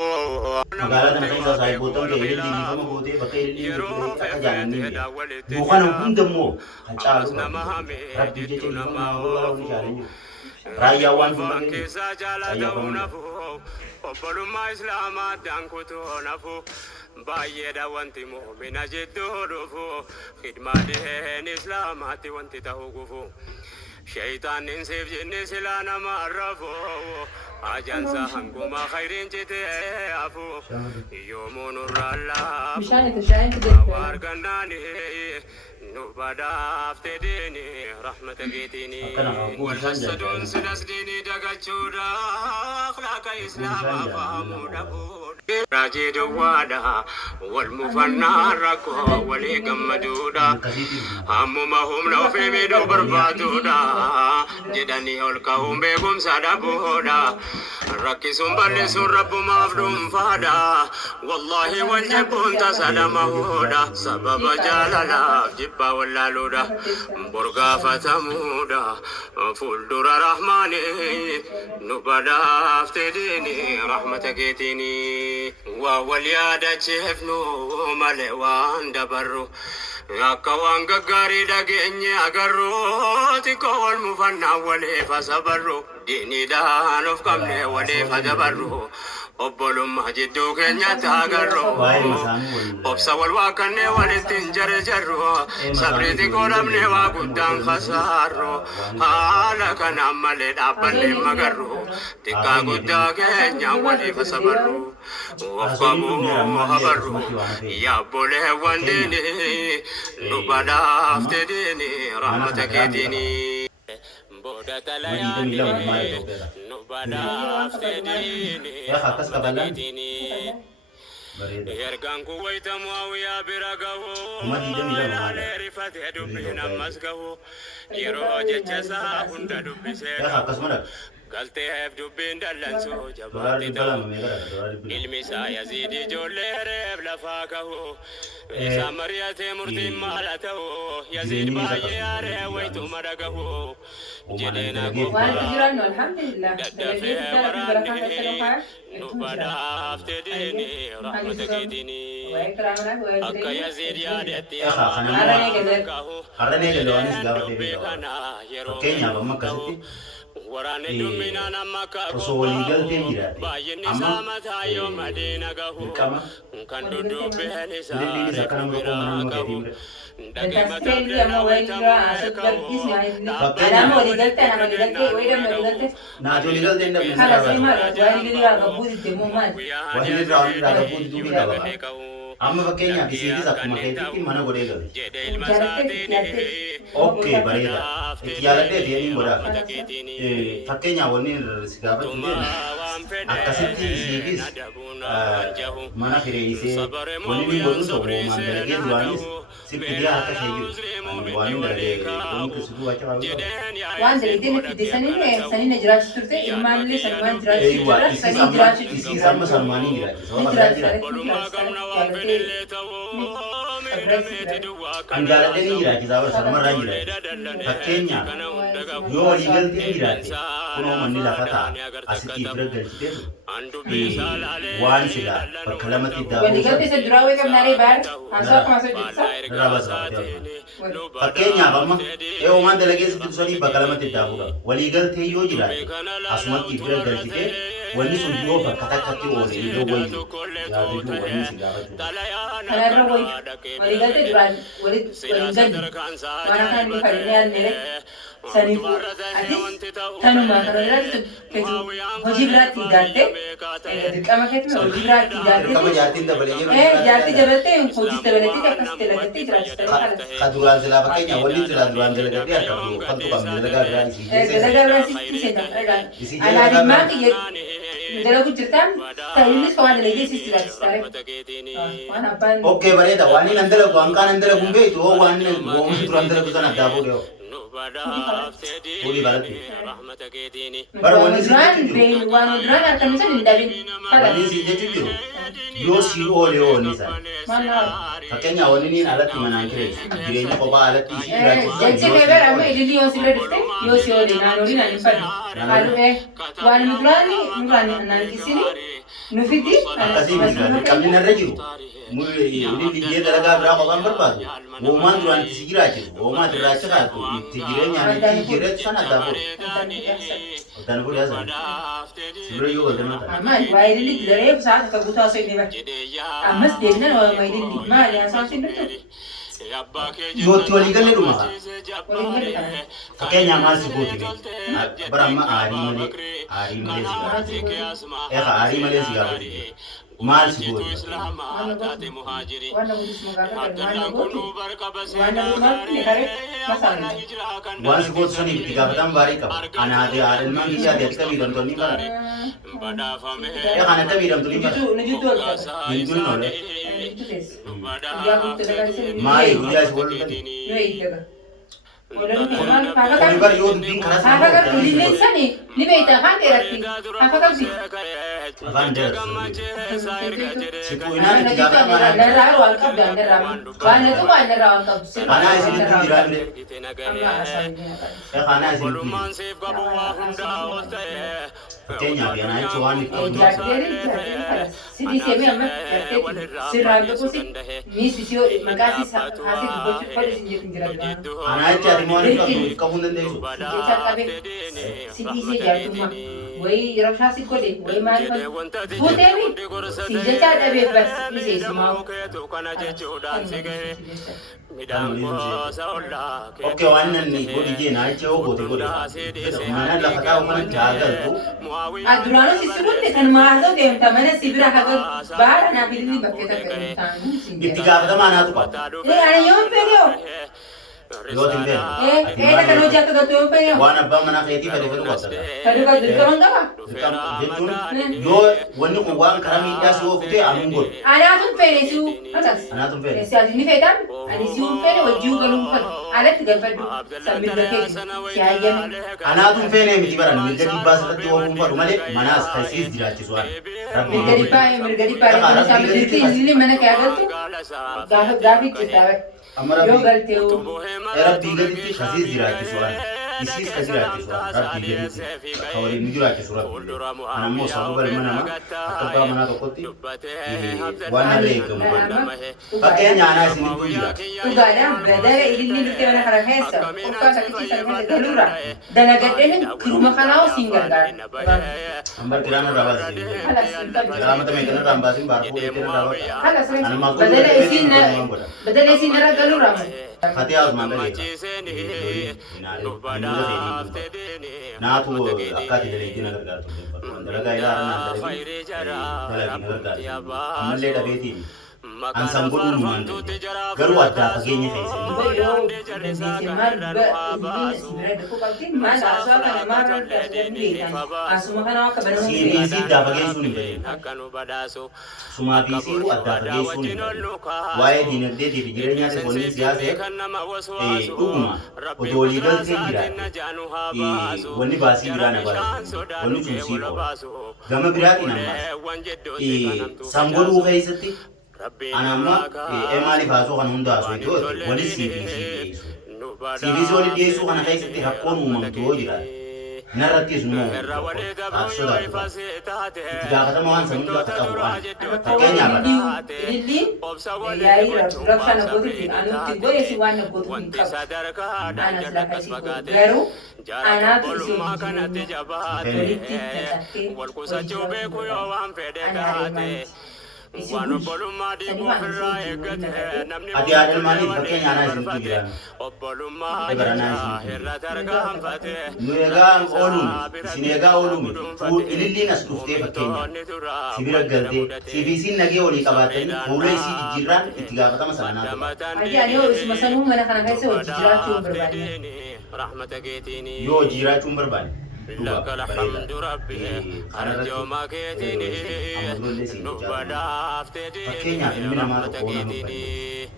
Magaalaa kana keessa saayiboottan ta'e ililliifama gootee bakka ililliifame akka jaalannee duukana hundammoo kan caalu rabbii jecha illiifama wal wal jaalanii raayyaa waan fuudhan saayyaa obbolummaa islaamaa daankutuu nafu baay'eedha wanti muumina jidduu dhufu khidmaadheen islaamaatti wanti ta'uu gufu shayxaannin siif jinni silaa nama arrafu ajansa hanguma khayriin citee hafu yoomuu nurraan laafu wargannaani nubadaaf tedini rahmata keetini walhasaduun sidas diinii dagachuudha akhlaaqa islaamaa fahamuu dhabuu raajii duwwaadha wal mufannaa rakkoo walii gammaduudha ammuma humna ofii miidhuu barbaaduudha jedhanii ol ka'uun beekumsa dhabuudha rakkisuun bal'isuun rabbumaaf dhuunfaadha wallaahi wal jibbuun tasadhamahuudha sababa jaalalaaf jibbaa wallaaluudha borgaafatamuudha fuuldura rahmaanii nu badaaf tedini rahmata keetini wal yaadacheefnu malee waan dabarru akka waan gaggaarii dhageenye agarru xiqqoo wal mufannaa waliif asabarru diiniidhaan of qabne waliif adabarru obbolummaa jidduu keenyatti agarru obsa wal waaqannee walitti hin jarjarru sabriiti godhamne waa guddaan kasaarru haala kanaan malee dhaabbanne magarru xiqqaa guddaa keenya waliif asabarru of qabuu habarru yaabbolee wandiini nu badaaf tedini rahmata keetini boda talayaani nu badaaf tedini rahmata keetini ergaan kun wayita mu'aawiyaa bira gahu ilaalee rifatee dubbiin ammas gahu yeroo jecha isaa hunda dubbisee galteef dubbiin dallansuu jabaatti ta'u ilmi isaa yaziid ijoollee reef lafaa kahu isa mari'atee murtiin maala ta'u yaziid baay'ee aaree wayituma dhagahu jedheen daddafee waraanni nu badaaf tedini rahmata keetini akka yaziid yaadetti dubbii kana yeroo waraanni dumminaan amma osoo walii galteen jiraate baay'inni isaa mataa yoo madiina gahu kan duddubbeen isaa bira gahu Fantastically, ama wajira asat galkis alama waligalte ana waligalte wayda waligalte na waligalte nda hala sema waligira kabudi temo man waligira waligira kabudi dubi kaba amma fakkeenya kisiitis akkuma keetitti mana godhee gabe okay bareeda itti yaaladhee deemiin godhaa fakkeenya wanni si gaafatu akkasitti isiifis mana fireeyisee wanni ni godhu tokko maan dalagee duraanis sitti dhiyaa akka ishee jiru waan hin dalagee wanni kisituu wacha waan dalagdee nuti sanine jiraachuu turte ilmaanillee sanumaan jiraachuu jirra sanii jiraachuu isiis amma sanumaanii kan jaaladhee ni jiraachisaa bara sanumarraa jiraachisa fakkeenyaaf yoo walii galtee jiraate kunoo manni lafa ta'a asitti bira galchitee waan silaa bakka lamatti iddaa waligalte isa duraa wayii qabnaaree baar haasoo akkuma asoo jirsa fakkeenyaaf amma waan dalagee sitti tusanii bakka lamatti iddaa fuudha walii galtee yoo jiraate asumatti bira galchitee wanni sun yoo bakka takkatti oole iddoo wayii yaadatu wanni si gaafatu kanarra waligalte duraan waligalli waan akka inni fadhanii yaadne saniif atis tanuma kana irratti hojii biraatti idaalte dirqama keetti hojii biraatti idaalte dirqama jaartiin dabalee jiru jaartii dabalatee hojii dabalattee akkasitti dalagatee jiraachiste ka duraan silaa fakkeenya wanni silaa duraan dalagatee argamu kan tuqamne dalagaa biraa isii keessee dalagaa biraa sitti seenaa alaabimmaa kiyya dalagu jirtaan ta'uunis waan dalagee sitti jiraachistare waan abbaan okay bareeda waan inni dalagu waan kaan dalagu hin beektu oo waan inni duraan dalagu sana addaa fuudhee Uli balati. Baru wani si jechuudha. Waan duraan argamsan hin dhabin. Wani si jechuudha. Yoo si oole oolisa. Fakkeenya wani niin alatti manaan kireessu. Jireenya kophaa alatti si jiraachisa. Jechi beeber amma idilli yoo si dhufte yoo si oole naannoo naan hin fadhu. Waan duraan naan kisini Nufiti? Akkasii miti qabni narra jiru. Inni biyyee dalagaa biraa qofaan barbaadu. Uumaan duraan itti si jiraachisu. Uumaa irraa achi kaatu itti jireenyaan itti jirreetu sana addaa fuudhu. Addaan fuudhu yaasan. Sirra yoo galtama ta'a. Amma waayilli diree sa'a akka guutuu haasoo inni bara. Ammas deemnan waayilli maali haasawaa siin dhuftu? Yootti walii galle dhuma. Waliin galle Fakkeenyaaf maal si gooti bara amma aarii malee si gaafate. Aarii malee si gaafate. Maal si gooti? Waan guutuu magaalaa waan gootu waan guutuu kare masaala. Waan si gootu saniif itti gaafatan baarii qaba. Anaati haadhalmaan biyyaati akka miidhamtoonni bara. Kan akka miidhamtoonni bara. Nujutu ol qaba. Hinduun oole. Guyyaa guutuu dabarsee. Maali guyyaa si wal dhufani? Yoo eeggaga. Kuni bara yoo dubbiin karaa sana Apa kan dilin sani ni beta afaan dheeratti apa kan si afaan dheeratti. Si kuinaan itti gaafatamaa. narraa waan qabdu narraa waan natu waan narraa waan qabdu Kanaa isinitti jiraanne. amma asal Kanaa isinitti jira. Fakkeenyaaf yanaa jechuun waan itti qabdu. Sidi semi amma sirraan tokko si ni sisio makasi hasil gochu pada sinjir jira Kanaa jecha ati waan itti qabdu qabuu hin dandeessu. jecha qabe sidi se jaartumma wayi rabshaa si godhe wayi maal fal fuuteemi si jecha dhabe bas ni se simaa Oke waan nanni godhi jeenaa jecha yoo goote godhe. Mana lafa taa'u kana jaagaltu. Aduraano si sugunte kan maasoo deemta mana si bira haga baara naa bilili bakkee takka taanu Itti gaafatamaa naatu qaba. ani yoon fedhoo Yoo hin eeda kan hojii akka gattu yoon fedhoo waan abbaan manaa feetii fedhe fedhu qabda. kan dhugaa dirqaman qaba Jechuun yoo wanni kun waan karaa miidhaa si oofute anuun godhu. anaatun fedhe siu atas Anaatun fedhe. si ati ni fedhan ani siu fedhe wajjiu galuun fal alatti galfadhu sammidda kee si hayyame Anaatun feenee miti baran mirga dhibbaa sirratti oofuun fadhu malee manaas taasiis jiraachisu waan. mirga dhibbaa sammiddirti illi mana kee agartu gaafichi taa'e yoo galtee Rabbii gaditti taasiis jiraachisu waan. Isiis ka jiraachisu waan. Rabbii gaditti ka waliin jiraachisu rabbi. Anammoo sababa ilma namaa akka abbaa manaa tokkotti waan narra eegamu godha. Fakkeenya anaa isinitti jira. dhugaadhaan badara ililli birtee mana kana keessa qofaa sakkichi sana keessa galuurra dalagadheen kiruma kanaa siin gargaara. Ambar kiraan irraa baasii. Kiraa mata meeqan irraa hin baasin baarkuu eegan irraa baasa. Halas Anumaa kun badala isiin irra galuurra. Hati harus mandiri. Naatu akkati dari jina gargaartu. Dalagaa ilaa arnaan dalagi gargaartu. Ammallee dhabeetiin ansaan godhuun numaan garuu addaa fageenya keessatti. CBC addaa fageessuun hin dandeenye. Sumaa fi si'u addaa fageessuun hin dandeenye. Waa'ee dinagdee fi jireenyaa wanni siyaasee dhuguma otoo walii galtee jiraate wanni baasii biraa na baase wanni cimsii qaba. Gama biraatiin ammas sangodhuu keessatti anamma maaliif haasoo kana hunda haasoo itti hoote wali CBC dhiyeessu. CBC wali dhiyeessuu kana keessatti rakkoon uumamtu yoo jiraate narrattis nu sodaatu itti gaafatama waan san hunda akka qabu waan fakkeenyaaf ililliin yaa'ii rabshaa na gootutti anutti godhesi waan na gootu hin qabu anas lafa isii godhu garuu anaatu isii walitti hidhattee hojii ana ati haadha maaliif fakkeenya anaa isinitti jiran nu egaa ooluun isin egaa ooluun ililliin as dhuftee fakkeenya sibira galtee CBC'n nagee walii qabaatanii fuula isii jijjiirraan itti gaafatama sana naaf Ati ani yoo isuma sanuu mana kana keessa hojii jiraachuu hin barbaadne. yoo hojii jiraachuu hin barbaadne لك الحمد ربي أرجو ما كيتني نبدا fakkeenyaaf ilmi namaa tokko nama أفتديني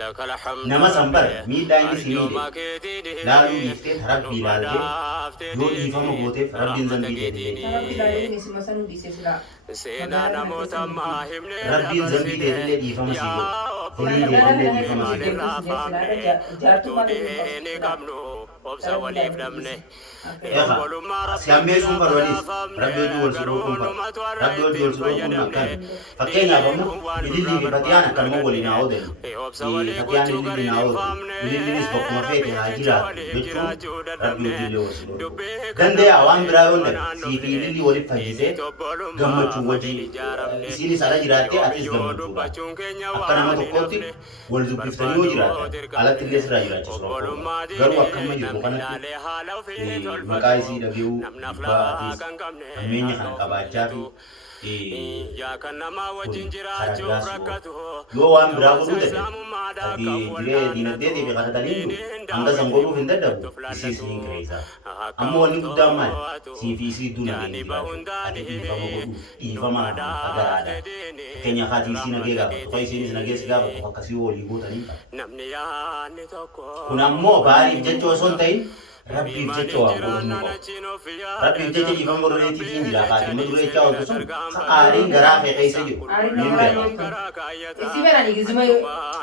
لك الحمد nama sanbar miidhaa inni si miidhe laaluu dhiiftee rabbii ilaaltee yoo dhiifama gooteef rabbiin zambii deebitee Sababni ilaaluun isuma sanuu dhiisee silaa. سينا نموت ما همني rabbiin zambii deebilee dhiifama si godhu. Hulii deebilee dhiifama si godhu. تديني قبلو obsa waliif dhabne siyammee sun barbaadis rabbi hojii wal suruu kun rabbi hojii wal suruu kun akkan fakkeenyaaf ammoo ilillii fi fatiyaan akkanuma waliin haa oodelu fatiyaan ilillii haa oodelu ililliinis bakkuma feete haa jiraatu jechuun rabbi hojiilee wal suruu dandeeyaa waan biraa yoo dhabe sii fi ilillii waliif fayyisee gammachuun wajjin isiinis ala jiraattee atis gammachuudha akka nama tokkootti wal dubbiftanii yoo jiraatan alatti illee sirraa jiraachisuu garuu akkama jirtu kanatti maqaa isii dhaga'uu ba'aatiis hammeenya kana qabaachaa fi yoo waan biraa godhuu ta'e diree diinagdeetii fi kadhataniitu hanga san godhuuf hin dadhabu isii siin kireessaa amma wanni guddaan maali sii fi isii duuna deemti ati dhiifama godhuu dhiifama agaraadha fakkeenya haati isii nagee gaafatu tokko isiinis nagee si gaafatu tokko akkasii walii gootanii kun ammoo baariif jecha osoo hin ta'in rabbiif jecha waan godhannuu qabu rabbiif jecha dhiifama godhaneetiif hin jira haati amma dura jechaa ooltu sun aariin garaa fee keessa jiru ni beeka isi berani gizuma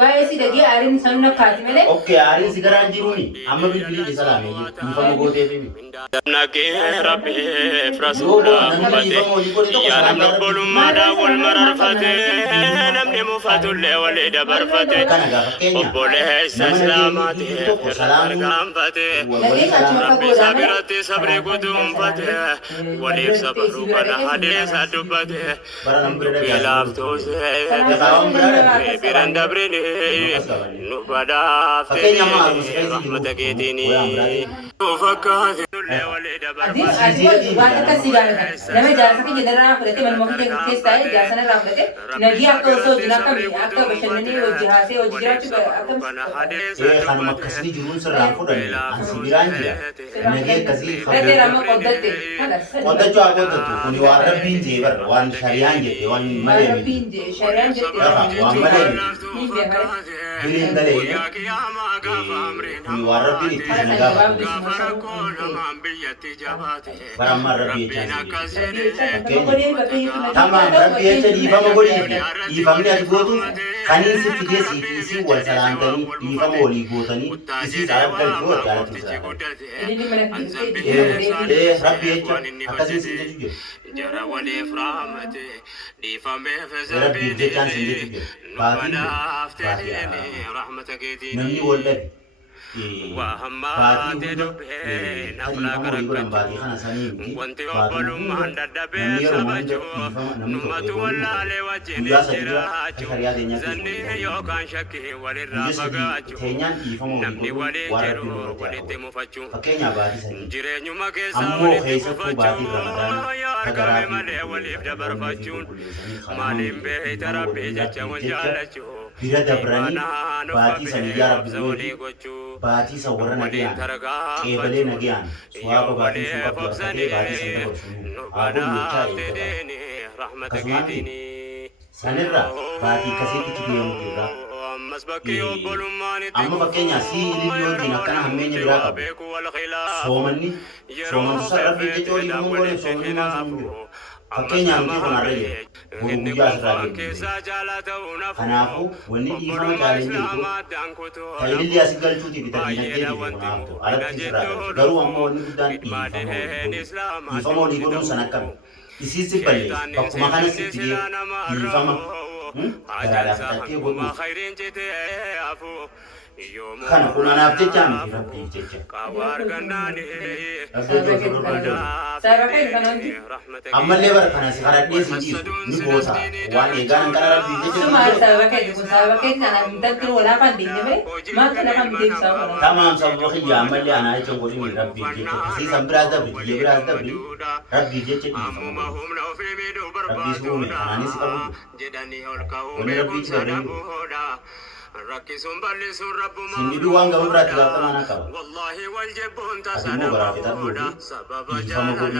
waa'ee si dhagee aariin san nakkaati malee okkee aariin si garaan jiruuni amma bilbilii isa laamee dhiifama gooteefimi nagee rabbiif rasuula ummate yaa namni obbolummaadhaan wal mararfate namni mufatullee walii dabarfate obboleessa islaamaati gargaanfate rabbi sabiratti sabri guduunfate waliif sabaruu kana hadeessa dubbate dubbii laaftuuse biran dabrini nu badhaafte rahmata keetiini fakkaate waan akkasii gaafata nama jaarsa keenya darraa fudhate manuma keenya keessa taa'ee jaarsa narraa fudhate nagii akka osoo hojii akka bashannanii hojii haasee hojii jiraachuu kanuma akkasii jiruun sirraan fudhanne ansi biraan jira nagee akkasii amma qoddatte qoddachuu haa qoddattu kuni waan rabbiin jee barra waan shariyaan jette waan malee rabbiin jee shariyaan jette waan malee duriin dalee kuni waan rabbiin itti nagaa baramma rabbi tamam rabbi jecha dhiifama godhiifi dhiifamni ati gootu kaniin sitti geessii fi isii wal salaantanii dhiifama walii gootanii isii saayabdal goote alatti rabbi jecha akkasii sin jechu jiru jara waliif rahmate dhiifameef rabbiif jechaan sin jechu jiru baatiin rahmata keetiin namni wal dhabe Wahamma dedubhe nafla karakatu wanti obbolummaan dadhabee sabachuu numatu wallaalee wajjin jiraachuu zanni yookaan shakkii walirraa fagaachuu namni waliin jedhu walitti mufachuu jireenyuma keessa walitti mufachuu yoo argame malee waliif dabarfachuun maaliin beeyta rabbii jecha wal jaallachuu bira dabranii baatii saniyyaa rabbi baatii isa warra nagayaan qeebalee nagayaan suwaaba baatii sun qabdu baatii sun dabarsuun haadhuun jechaa eeggata akkasumaan sanirraa baatii kasiitti deemu jirra amma fakkeenyaa sii ilillootiin akkana hammeenya biraa qabu soomantu sarrafii jechoo dhiifamuun goone soomanni maan sun jiru fakkeenyaa nuti kun harree guyyaa asirraa deemu kanaafuu wanni dhiifama caalee jirtu tajaajilli asii galchuutiif dinagdee kun haaftu alatti sirraa garuu ammoo wanni guddaan dhiifama olii godhuun san akkami isii si balleessi bakkuma kana sitti dhiifama garaadhaaf tattee godhuuf kana kun anaaf jecha miti rabbiif jecha ammallee bara kana si kadhadhee si dhiisu ni goota waan eegaan kana rabbiif jecha tamaam sababa kiyya ammallee anaa jecha godhini rabbiif jecha kasiisan biraas dabri biyya biraas dabri rabbiif jecha dhiifama rabbiis uume kanaanis qabu wani rabbiif dabri Sini duwang kamu berarti kata mana kau? Adumu berarti tak dulu. Sama kau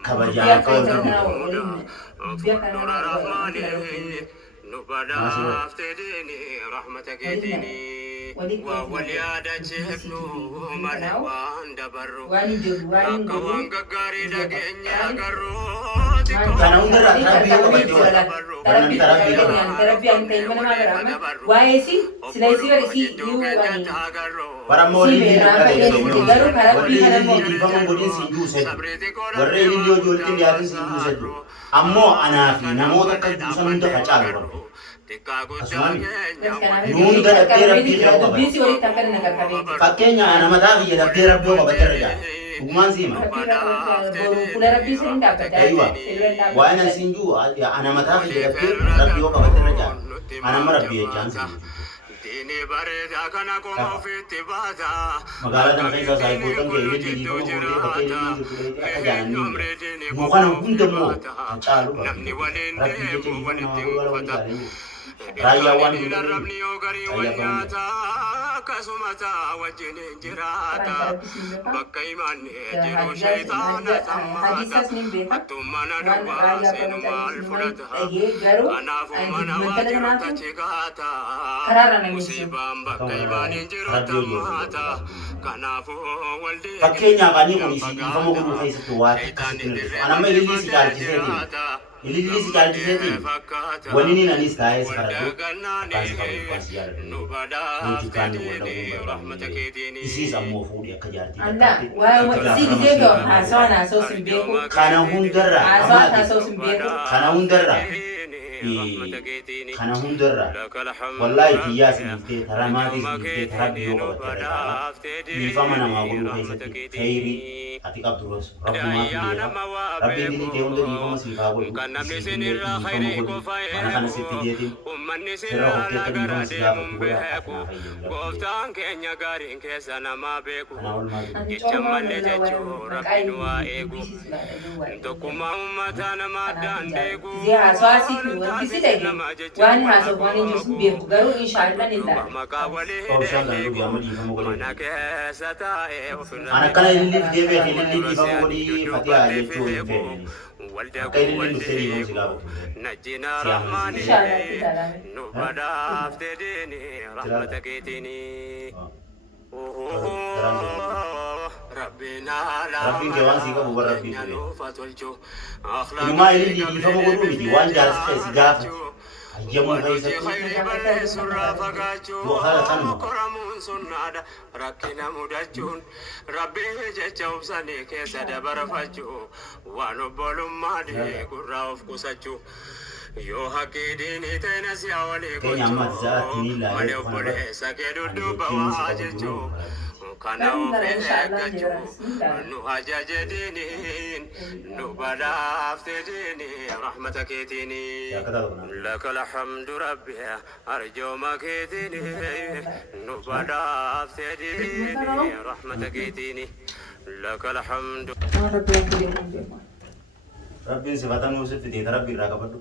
kabaja kau Nubada aftedini rahmata ketini waliyaada jeefnu male waan dabarru waan hin jiru waan hin akka godhu waan gaggaarii dhageenya agarru Kana hundarraa tarabbii qabattee Terapi yang kayak mana mana wah sih sila isi ada si you ani Para moli Si, berapa dia sih? Baru harap warri di dalam di fama godin si juuset warri ilio joltin yaatin si juuset ammoo anaafi namoota akka juusan hunda facaalu Nuun dadhabdee rabbii kee qaba. Bisi wali takkan nagar kabe. Fakkeenya namataa fi jedhamtee rabbii qabattee irra jaa dhugumaan siima Kula rabbi sering dapat. Aywa waan asiin juu namataa fi jedhamtee rabbii qabattee irra jaa anama rabbii jechaan si magaalaa kana keessa saayikootan kee ilmi dhiifama gootee bakkee ilmi jirtu akka jaalanii mukaan hundammoo caalu rabbii jecha dhiifama nama wala waliin jaalanii raayyaa waan rabni yoo garii wal nyaata akkasumata wajjin jiraata bakka imaanne jiru shaytaana tammaata attumana duwwaa seenumaal fudhata kanaafuu mana waa jiru tachikaata musiibaan bakka imaanii jiru tammaata kanaafuu waldee fakkeenyaaf ani kun dhiifama godhuu keessatti waa akkasitti anamma ililii si caalchiseeti ililii si caalchiseeti waliin anis taa'ee si kadhadhu kaasi qabu kaasi jaaladhu nuti kaan wal dhabuun isiis ammoo fuudhi akka jaartii Anda, wah si gede go haso simbeku. kana hundarraa Haso simbeku. kana hundarraa kana hundarraa wallaahi biyyaa si dhiiftee taraa maatii si dhiiftee taraa biyyoo qabattee dhiifama namaa godhuu keessatti khayrii ati qabdurus rabbumaa fi beeka rabbiin dhiitee hunda dhiifama siif haa godhu isiin dhiifama godhu mana kana sitti jeetiin sirra hoftee akka dhiifama si gaafatu godhaa akkanaa fayyadu gooftaan keenya gaariin keessa namaa beeku kanaa ol maal jedhu jecha malee jechuu rabbiin waa eegu tokkummaa uummataa nama addaan deegu Dia haso asik bisi lagi. Wan haso wan ini simbeku. Garu insyaallah nillah. Oomshaan kan dhugi amma dhiifama godhee mana keessa taa'ee ana kana ililii fidee beek ililii dhiifama godhii fatihaa jechuu hin feene akka ililii dhuftee dhiifama si gaafatu najjina rahmaani nu badhaafte deeni rahmata keetiini rabbiin kee waan sii qabu bara rabbii ture inumaa ililii dhiifama godhuu miti waan jaalasa ta'e si gaafatu hayyamuu keessatti yoo haala kanuma rakkina mudachuun rabbii jecha obsanii keessa dabarfachuu waan obbolummaa gurraa of qusachuu yoo haqqii diinii ta'e nasiyaa walii gochuu malee obboleessa kee dudduuba waa jechuu kana of eeggachuu nu ajaje diiniin nu badhaafte diinii rahmata keetiini laka alhamdu rabbi arjooma keetiini nu badhaafte diinii rahmata keetiini laka alhamdu rabbiin sifatamuu si fidee rabbii irraa qabadhu